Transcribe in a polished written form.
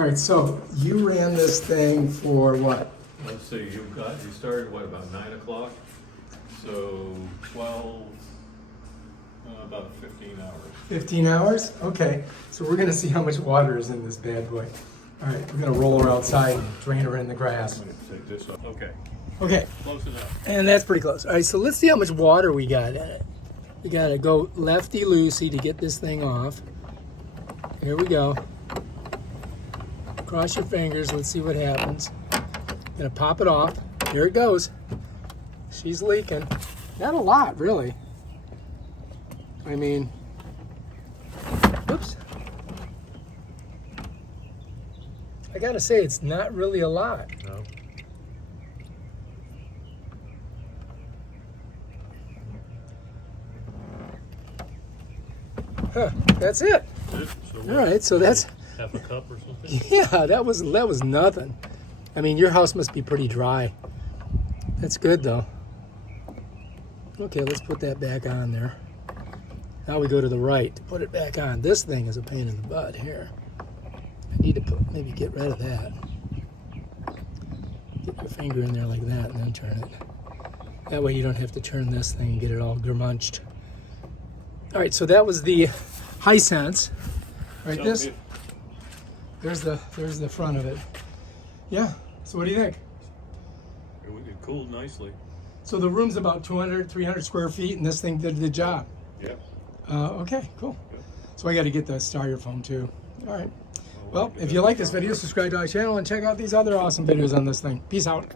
All right, so you ran this thing for what? Let's see, you started, what, about 9 o'clock? So 12, about 15 hours. 15 hours? Okay, so we're gonna see how much water is in this bad boy. All right, we're gonna roll her outside and drain her in the grass. I'm gonna take this off. Okay, Okay, close enough. and that's pretty close. All right, so let's see how much water we got in it. We gotta go lefty-loosey to get this thing off. Here we go. Cross your fingers, let's see what happens. Gonna pop it off. Here it goes. She's leaking. Not a lot, really. I mean, oops. I gotta say, it's not really a lot. No. Huh, that's it. That's it. So All right, so that's, half a cup or something? yeah, that was nothing. I mean, your house must be pretty dry. That's good, though. Okay, let's put that back on there. Now we go to the right to put it back on. This thing is a pain in the butt here. I need to maybe get rid of that. Get your finger in there like that and then turn it. That way you don't have to turn this thing and get it all germunched. All right, so that was the Hisense. Right, So this, there's the front of it. Yeah, so what do you think? It cooled nicely. So the room's about 200, 300 square feet, and this thing did the job. Yeah. Okay, cool. Yep. So I got to get the styrofoam too. All right. Well, if you like this video, subscribe to our channel and check out these other awesome videos on this thing. Peace out.